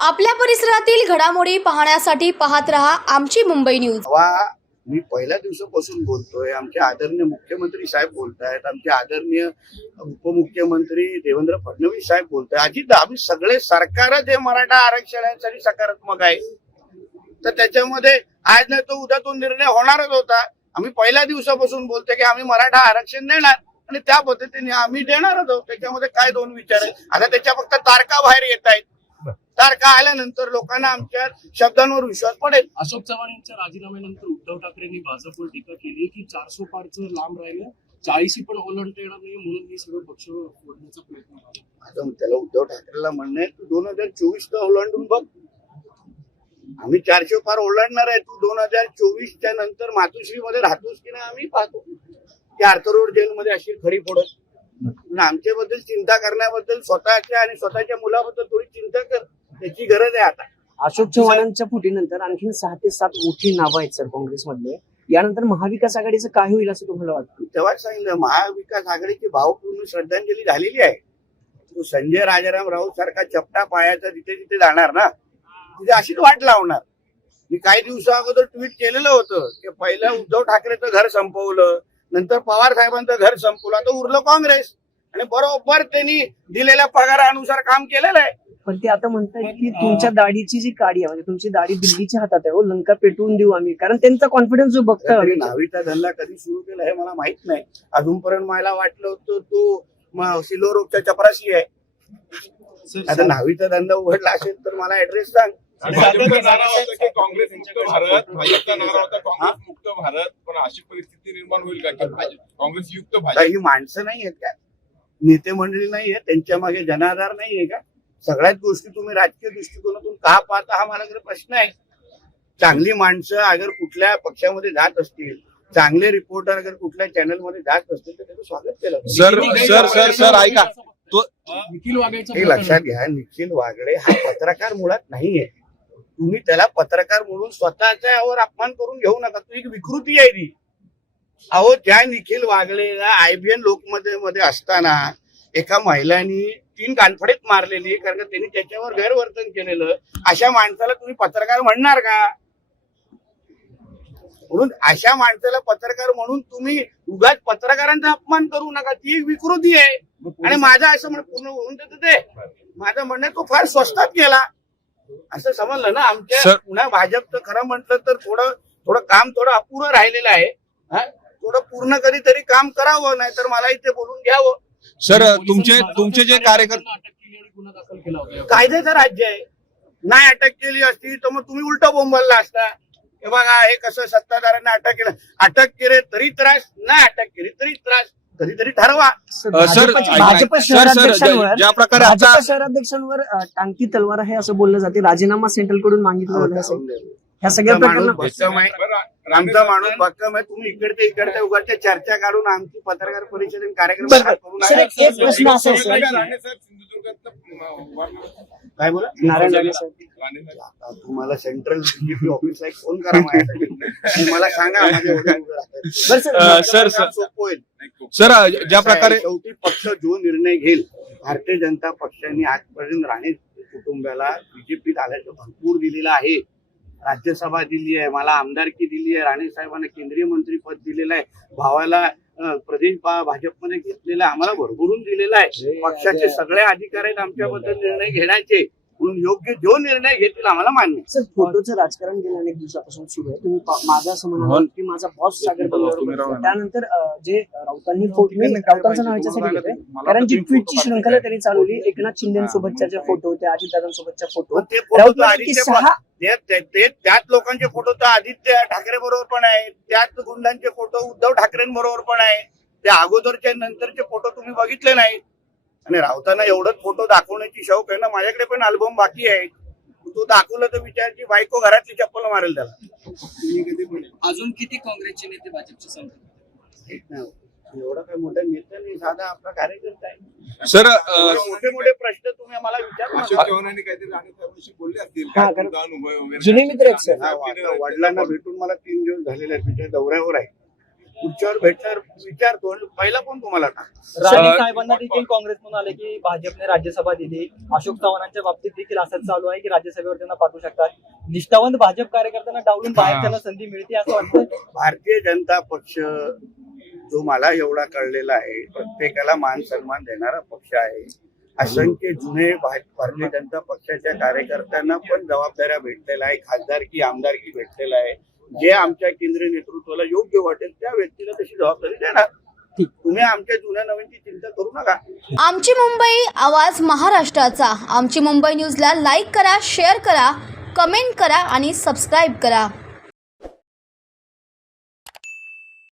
आपल्या परिसरातील घडामोडी पाहण्यासाठी पाहत रहा आमची मुंबई न्यूज. मी पहिल्या दिवसापासून बोलतोय. आमचे आदरणीय मुख्यमंत्री साहेब बोलतायत. आमचे आदरणीय उपमुख्यमंत्री देवेंद्र फडणवीस साहेब बोलताय अजित आम्ही सगळे सरकारच हे मराठा आरक्षणासाठी सकारात्मक आहे. तर त्याच्यामध्ये आज नाही तो उद्या तो निर्णय होणारच होता. आम्ही पहिल्या दिवसापासून बोलतोय की आम्ही मराठा आरक्षण देणार आणि त्या पद्धतीने आम्ही देणारच आहोत. त्याच्यामध्ये काय दोन विचार आहेत? आता त्याच्या फक्त तारखा बाहेर येत आहेत. तारखा आल्यानंतर लोकांना आमच्या शब्दांवर विश्वास पडेल. अशोक चव्हाण यांच्या राजीनाम्यानंतर उद्धव ठाकरेंनी भाजपवर टीका केली की चारशे पारचं लांब राहिलं चाळीशी पण ओलांडता येणार नाही म्हणून मी सगळं पक्ष फोडण्याचा प्रयत्न केला माझं त्याला उद्धव ठाकरेला म्हणणं आहे दोन हजार चोवीस ला ओलांडून बघ. आम्ही चारशे पार ओलांडणार आहे. तू दोन हजार चोवीसच्या नंतर मातोश्री मध्ये राहतोस की नाही आम्ही पाहतो. की आर्थर रोड जेलमध्ये अशी खडी फोडत. आमच्याबद्दल चिंता करण्याबद्दल स्वतःच्या आणि स्वतःच्या मुलाबद्दल थोडी चिंता कर. त्याची गरज आहे आता. अशोक चव्हाणांच्या फुटीनंतर आणखी सहा ते सात मोठी नावं आहेत सर काँग्रेसमधले. यानंतर महाविकास आघाडीचं काय होईल असं तुम्हाला वाटतं? तेव्हाच सांगितलं महाविकास आघाडीची भावपूर्ण श्रद्धांजली झालेली आहे. तो संजय राजाराम राऊत सारखा चपटा पायाचा जिथे जिथे जाणार ना तिथे अशीच वाट लावणार. मी काही दिवसा अगोदर ट्विट केलेलं होतं की पहिलं उद्धव ठाकरेचं घर संपवलं नंतर पवार साहेबांचं घर संपवलं आता उरलं काँग्रेस. आणि बरोबर त्यांनी दिलेल्या पगारानुसार काम केलेलं आहे. पण ते आता म्हणतात की तुमच्या दाढीची जी काडी आहे म्हणजे तुमची दाढी दिल्लीच्या हातात आहे हो लंका पेटवून देऊ आम्ही. कारण त्यांचा कॉन्फिडन्स जो बघता तरी न्हावीचा धंदा कधी सुरू केला हे मला माहीत नाही. अजूनपर्यंत मला वाटलं होतं तो म- सिलोरोगच्या चपराशी आहे. आता न्हावीचा धंदा उघडला असेल तर मला ऍड्रेस सांग. भाजपचा नारा होता की काँग्रेस मुक्त भारत भाजपचा नारा होता काँग्रेस मुक्त भारत पण अशी परिस्थिती निर्माण होईल का? की भाजप काँग्रेस युक्त आता भाजप. ही माणसं नाही आहेत का? नेते मंडळी नाही आहेत? त्यांच्या मागे जनाधार नाही आहे का? सगळ्याच गोष्टी तुम्ही राजकीय दृष्टिकोनातून का पाहता हा मला प्रश्न आहे. चांगली माणसं अगर कुठल्या पक्षामध्ये जात असतील चांगले रिपोर्टर अगर कुठल्या चॅनलमध्ये जात असतील तर त्याचं स्वागत केलं. सर सर सर सर ऐका. तो- निखिल हे लक्षात घ्या निखिल वागडे हा पत्रकार मुळात नाहीये. तुम्ही त्याला पत्रकार म्हणून स्वतःच्या यावर अपमान करून घेऊ नका. ती एक विकृती आहे ती. अहो त्या निखिल वागलेला आयबीएन लोकमध्ये मध्ये असताना एका महिलांनी तीन कानफडीत मारलेली कारण का त्यांनी त्याच्यावर गैरवर्तन केलेलं. अशा माणसाला तुम्ही पत्रकार म्हणणार का? म्हणून अशा माणसाला पत्रकार म्हणून तुम्ही उगाच पत्रकारांचा अपमान करू नका. ती एक विकृती आहे. आणि माझं असं म्हण पूर्ण होऊन देतं ते. माझं म्हणणं तो फार स्वस्तात गेला. असं समजलं ना? आमच्या सर- पुन्हा भाजपचं खरं म्हटलं तर थोडं थोडं काम थोडं अपुरं राहिलेलं आहे. हा? थोडं पूर्ण कधीतरी काम करावं नाही तर मला इथे बोलून घ्यावं. सर तुमचे तुमचे जे कार्यकर्ते अटक केली आणि गुन्हा दाखल केला होता. कायद्याचं राज्य आहे. नाही अटक केली असती तर मग तुम्ही उलट बोंबलला असता. हे बघा हे कसं सत्ताधाऱ्यांना अटक केलं. अटक केले तरी त्रास नाही अटक केली तरी त्रास. कधीतरी ठरवा. सर भाजप शहराध्यक्षांवर ज्या प्रकारे भाजप शहराध्यक्षांवर टांगती तलवार आहे असं बोललं जाते. राजीनामा सेंट्रलकडून मागितला असेल ह्या सगळ्या आमचा माणूस प्रकरणात आमचा माणूस भक्कम आहे. तुम्ही इकडच्या इकडच्या उगाच्या चर्चा काढून आमची पत्रकार परिषदेत कार्यक्रम प्रश्न असा काय बोला? नारायण तुम्हाला सेंट्रल ऑफिसला एक फोन करा मला सांगा सर. सोपं होईल. सर ज्या प्रकारे शेवटी पक्ष जो निर्णय घेईल भारतीय जनता पक्षाने आजपर्यंत राणे कुटुंबाला बीजेपीत आल्याचं भरपूर दिलेलं आहे. राज्यसभा दिली आहे मला आमदारकी दिली आहे राणे साहेबांना केंद्रीय मंत्रीपद दिलेलं आहे भावाला प्रदेश भाजपमध्ये घेतलेलं आहे आम्हाला भरभरून दिलेलं आहे. पक्षाचे सगळे अधिकार आहेत आमच्याबद्दल निर्णय घेण्याचे. म्हणून योग्य जो निर्णय घेतील आम्हाला मान्य आहे. सर फोटोचं राजकारण गेल्या अनेक दिवसापासून सुरू आहे. तुम्ही पा- माझं असं म्हणाल की माझा बॉस सागर त्यानंतर अं, जे राऊतांनी फोटो मी राऊतांचं नाव याच्यासाठी घेतोय कारण जी ट्विटची श्रृंखला त्यांनी चालवली. एकनाथ शिंदेसोबतच्या जे फोटो होते अजितदादांसोबतच्या फोटो. पण ते फोटो तर राऊत म्हणाले की आदित्य सहा ते- ते- ते- त्याच लोकांचे फोटो तर आदित्य ठाकरे बरोबर पण आहे. त्याच गुंडांचे फोटो उद्धव ठाकरेंबरोबर पण आहे. त्या अगोदरच्या नंतरचे फोटो तुम्ही बघितले नाहीत. आणि रावताना एवढंच फोटो दाखवण्याची शौक आहे ना माझ्याकडे पण अल्बम बाकी आहे. तू दाखवलं तर विचारची बायको घरातली चप्पल मारेल त्याला. अजून किती काँग्रेसचे नेते भाजपचे संपर्क हेच नाही होत. एवढा काही मोठा नेता नाही साधा आपला कार्यकर्ता आहे. सर मोठे मोठे प्रश्न तुम्ही आम्हाला विचारू वडिलांना भेटून मला तीन दिवस झालेले आहेत दौऱ्यावर आहे. पुढच्यावर भेटल्यावर विचारतो आणि पहिला पण तुम्हाला राणे साहेबांना देखील काँग्रेसमधून आले की भाजपने राज्यसभा दिली. अशोक चव्हाणांच्या बाबतीत देखील असंच चालू आहे की राज्यसभेवर त्यांना पाठवू शकतात. निष्ठावंत भाजप कार्यकर्त्यांना डावलून बाहेर त्यांना संधी मिळते असं वाटतं? भारतीय जनता पक्ष जो मला एवढा कळलेला आहे प्रत्येकाला मान सन्मान देणारा पक्ष आहे. असंख्य जुने भारतीय जनता पक्षाच्या कार्यकर्त्यांना पण जबाबदाऱ्या भेटलेल्या आहे खासदारकी आमदारकी भेटलेला आहे जे आमच्या केंद्रीय नेतृत्वाला योग्य वाटेल त्या व्यक्तीला तशी जबाबदारी देणार. तुम्ही आमच्या जुन्या नवीनची चिंता करू नका. आमची मुंबई आवाज महाराष्ट्राचा. आमची मुंबई न्यूजला लाईक करा शेअर करा कमेंट करा आणि सबस्क्राईब करा.